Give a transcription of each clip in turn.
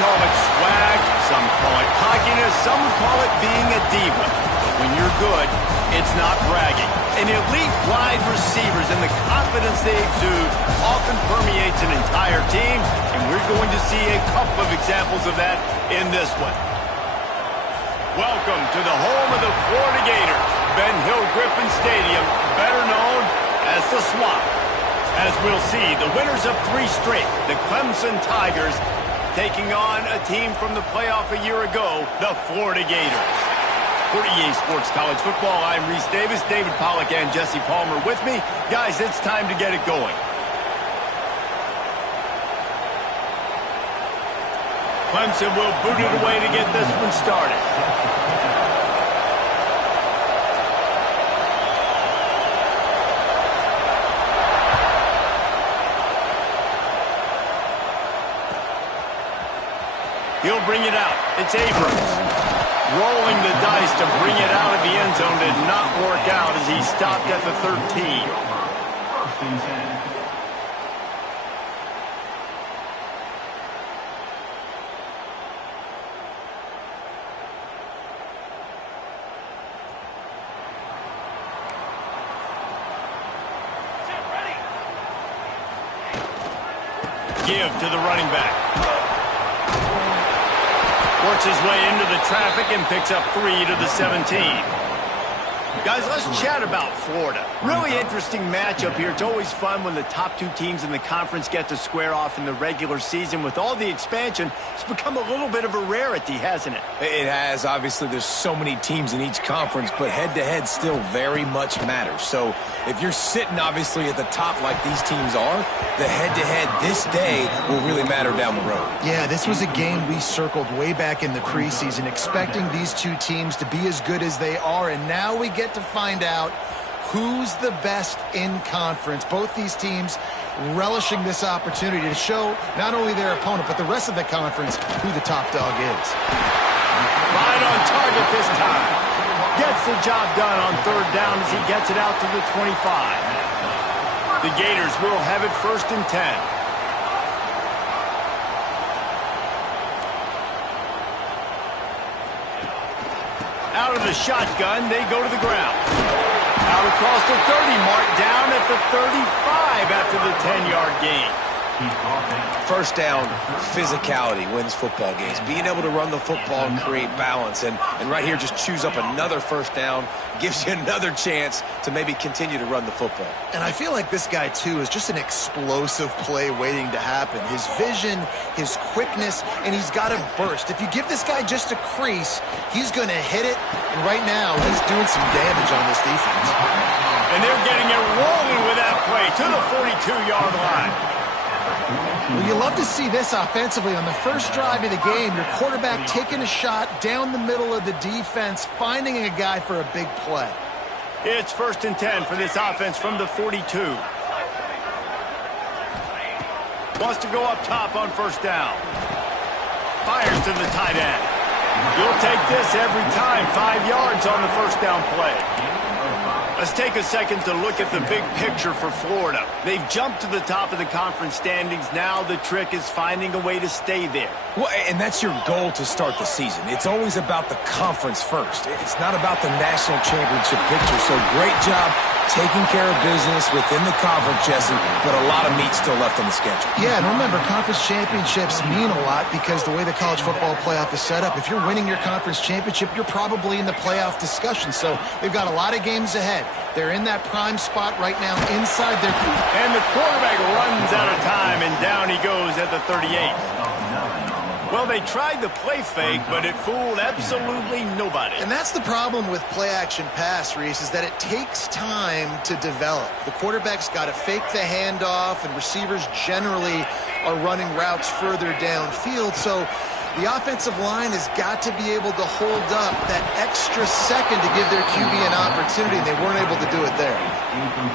call it swag, some call it cockiness, some call it being a diva. But when you're good, it's not bragging. And elite wide receivers and the confidence they exude often permeates an entire team, and we're going to see a couple of examples of that in this one. Welcome to the home of the Florida Gators, Ben Hill Griffin Stadium, better known as the Swamp. As we'll see, the winners of 3 straight, the Clemson Tigers, taking on a team from the playoff a year ago, the Florida Gators. For EA Sports College Football, I'm Reese Davis, David Pollack, and Jesse Palmer with me. Guys, it's time to get it going. Clemson will boot it away to get this one started. He'll bring it out. It's Abrams. Rolling the dice to bring it out of the end zone did not work out as he stopped at the 13. Give to the running back. Works his way into the traffic and picks up 3 to the 17. Guys, let's chat about Florida. Really interesting matchup here. It's always fun when the top 2 teams in the conference get to square off in the regular season. With all the expansion, it's become a little bit of a rarity, hasn't it? It has. Obviously, there's so many teams in each conference, but head-to-head still very much matters. So if you're sitting, obviously, at the top like these teams are, the head-to-head this day will really matter down the road. Yeah, this was a game we circled way back in the preseason, expecting these 2 teams to be as good as they are, and now we get to find out who's the best in conference. Both these teams relishing this opportunity to show not only their opponent, but the rest of the conference who the top dog is. Right on target this time. Gets the job done on 3rd down as he gets it out to the 25. The Gators will have it 1st and 10. Out of the shotgun, they go to the ground. Out across the 30 mark, down at the 35 after the 10-yard gain. First down, physicality wins football games. Being able to run the football and create balance. And right here, just choose up another first down, gives you another chance to maybe continue to run the football. And I feel like this guy, too, is just an explosive play waiting to happen. His vision, his quickness, and he's got a burst. If you give this guy just a crease, he's going to hit it. And right now, he's doing some damage on this defense. And they're getting it rolling with that play to the 42-yard line. Well, you love to see this offensively on the first drive of the game. Your quarterback taking a shot down the middle of the defense, finding a guy for a big play. It's 1st and 10 for this offense from the 42. Wants to go up top on 1st down. Fires to the tight end. You'll take this every time. 5 yards on the 1st down play. Let's take a second to look at the big picture for Florida. They've jumped to the top of the conference standings. Now the trick is finding a way to stay there. Well, and that's your goal to start the season. It's always about the conference first. It's not about the national championship picture. So great job taking care of business within the conference, Jesse, but a lot of meat still left on the schedule. Yeah, and remember, conference championships mean a lot because the way the college football playoff is set up, if you're winning your conference championship, you're probably in the playoff discussion. So they've got a lot of games ahead. They're in that prime spot right now inside their... And the quarterback runs out of time, and down he goes at the 38. Well, they tried the play fake, but it fooled absolutely nobody. And that's the problem with play-action pass, Reese, is that it takes time to develop. The quarterback's got to fake the handoff, and receivers generally are running routes further downfield. So the offensive line has got to be able to hold up that extra second to give their QB an opportunity, and they weren't able to do it there.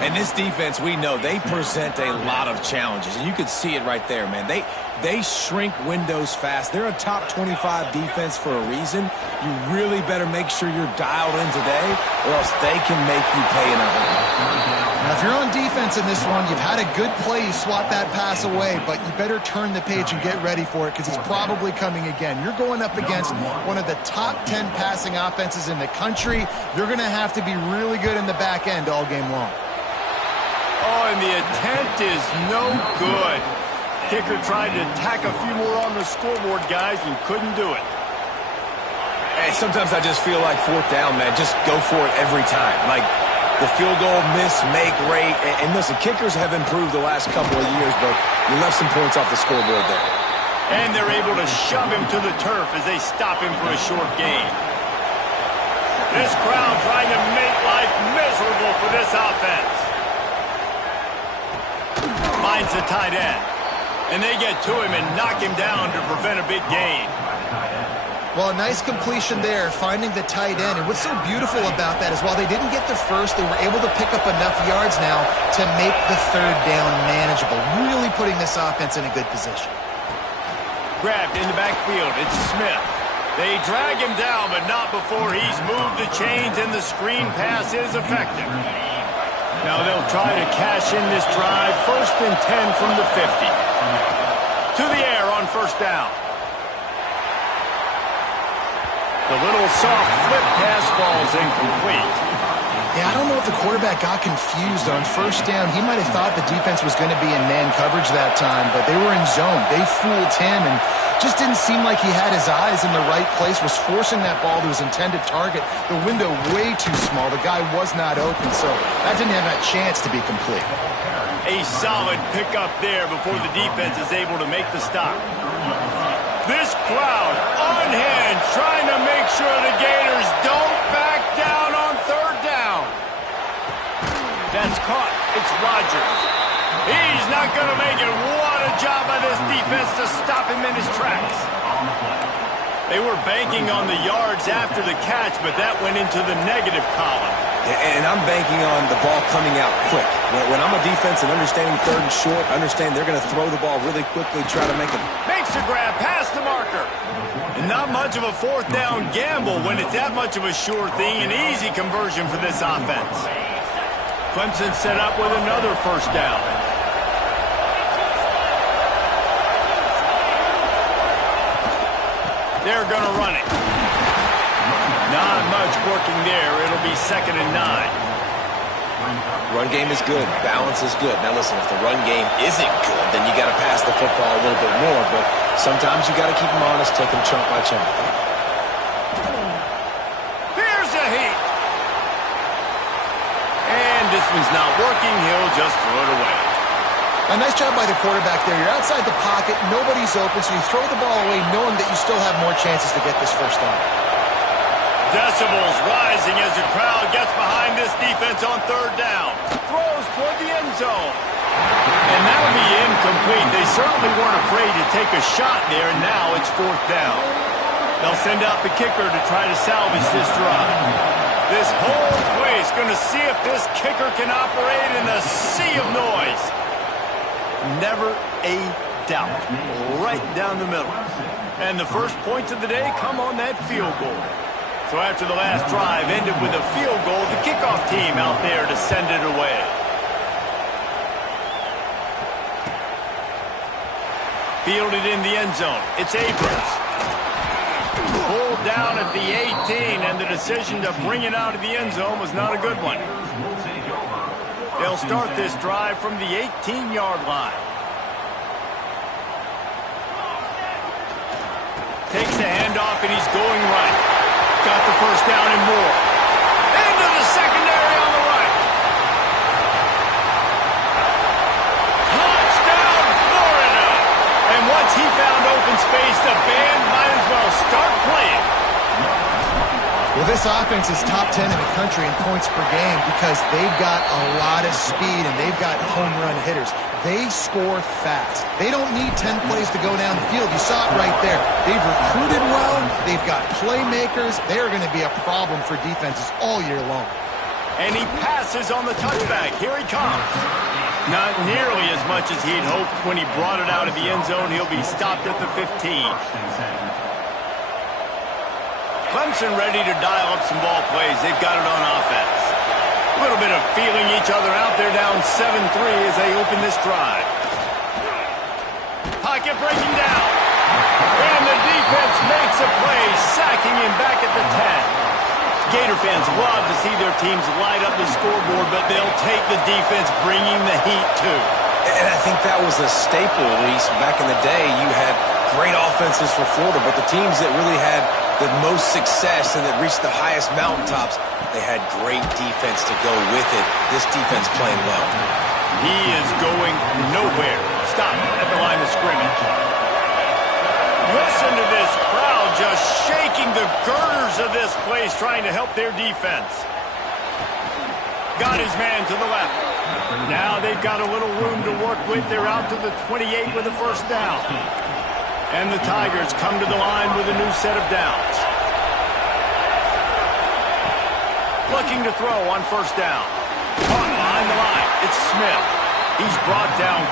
And this defense, we know, they present a lot of challenges, and you can see it right there, man. They shrink windows fast. They're a top 25 defense for a reason. You really better make sure you're dialed in today, or else they can make you pay in a hurry. Now, if you're on defense in this one, you've had a good play, you swat that pass away, but you better turn the page and get ready for it because it's probably coming again. You're going up against one of the top 10 passing offenses in the country. You're going to have to be really good in the back end all game long. Oh, and the attempt is no good. Kicker tried to tack a few more on the scoreboard, guys, and couldn't do it. Hey, sometimes I just feel like fourth down, man. Just go for it every time. Like, the field goal miss-make rate. And listen, kickers have improved the last couple of years, but you left some points off the scoreboard there. And they're able to shove him to the turf as they stop him for a short gain. This crowd trying to make life miserable for this offense. Finds the tight end. And they get to him and knock him down to prevent a big gain. Well, a nice completion there, finding the tight end. And what's so beautiful about that is while they didn't get the first, they were able to pick up enough yards now to make the third down manageable, really putting this offense in a good position. Grabbed in the backfield. It's Smith. They drag him down, but not before he's moved the chains and the screen pass is effective. Now they'll try to cash in this drive. 1st and 10 from the 50. To the air on first down. The little soft flip pass falls incomplete. Yeah, I don't know if the quarterback got confused on first down. He might have thought the defense was going to be in man coverage that time, but they were in zone. They fooled him and just didn't seem like he had his eyes in the right place, was forcing that ball to his intended target. The window way too small. The guy was not open, so that didn't have a chance to be complete. A solid pickup there before the defense is able to make the stop. This crowd on hand trying to make sure the Gators don't back down on third down. That's caught. It's Rodgers. He's not going to make it. What a job by this defense to stop him in his tracks. They were banking on the yards after the catch, but that went into the negative column. And I'm banking on the ball coming out quick. When I'm a defense and understanding third and short, understand they're going to throw the ball really quickly, try to make it. Makes a grab past the marker. And not much of a fourth down gamble when it's that much of a sure thing. An easy conversion for this offense. Clemson set up with another first down. They're going to run it. Not much working there. It'll be 2nd and 9. Run game is good. Balance is good. Now listen, if the run game isn't good, then you got to pass the football a little bit more. But sometimes you got to keep them honest, take them chunk by chunk. Here's a heat. And this one's not working. He'll just throw it away. A nice job by the quarterback there. You're outside the pocket. Nobody's open, so you throw the ball away knowing that you still have more chances to get this first down. Decibels rising as the crowd gets behind this defense on third down. Throws toward the end zone. And that'll be incomplete. They certainly weren't afraid to take a shot there, and now it's 4th down. They'll send out the kicker to try to salvage this drive. This whole place going to see if this kicker can operate in the sea of noise. Never a doubt. Right down the middle. And the first points of the day come on that field goal. So after the last drive ended with a field goal, the kickoff team out there to send it away. Fielded in the end zone. It's Abrams. Pulled down at the 18, and the decision to bring it out of the end zone was not a good one. They'll start this drive from the 18-yard line. Takes the handoff, and he's going right. Got the first down and more. Into the secondary on the right. Touchdown, Florida! And once he found open space, the band might as well start playing. Well, this offense is top 10 in the country in points per game because they've got a lot of speed and they've got home run hitters. They score fast. They don't need 10 plays to go down the field. You saw it right there. They've recruited well. They've got playmakers. They are going to be a problem for defenses all year long. And he passes on the touchback. Here he comes. Not nearly as much as he'd hoped when he brought it out of the end zone. He'll be stopped at the 15. Clemson ready to dial up some ball plays. They've got it on offense. little bit of feeling each other out there, down 7-3 as they open this drive. Pocket breaking down. And the defense makes a play, sacking him back at the 10. Gator fans love to see their teams light up the scoreboard, but they'll take the defense bringing the heat too. And I think that was a staple, Reese. Back in the day, you had great offenses for Florida, but the teams that really had the most success and that reached the highest mountaintops, they had great defense to go with it. This defense playing well. He is going nowhere. Stop at the line of scrimmage. Listen to this crowd just shaking the girders of this place, trying to help their defense. Got his man to the left. Now they've got a little room to work with. They're out to the 28 with a first down. And the Tigers come to the line with a new set of downs. Looking to throw on first down. Caught behind the line. It's Smith. He's brought down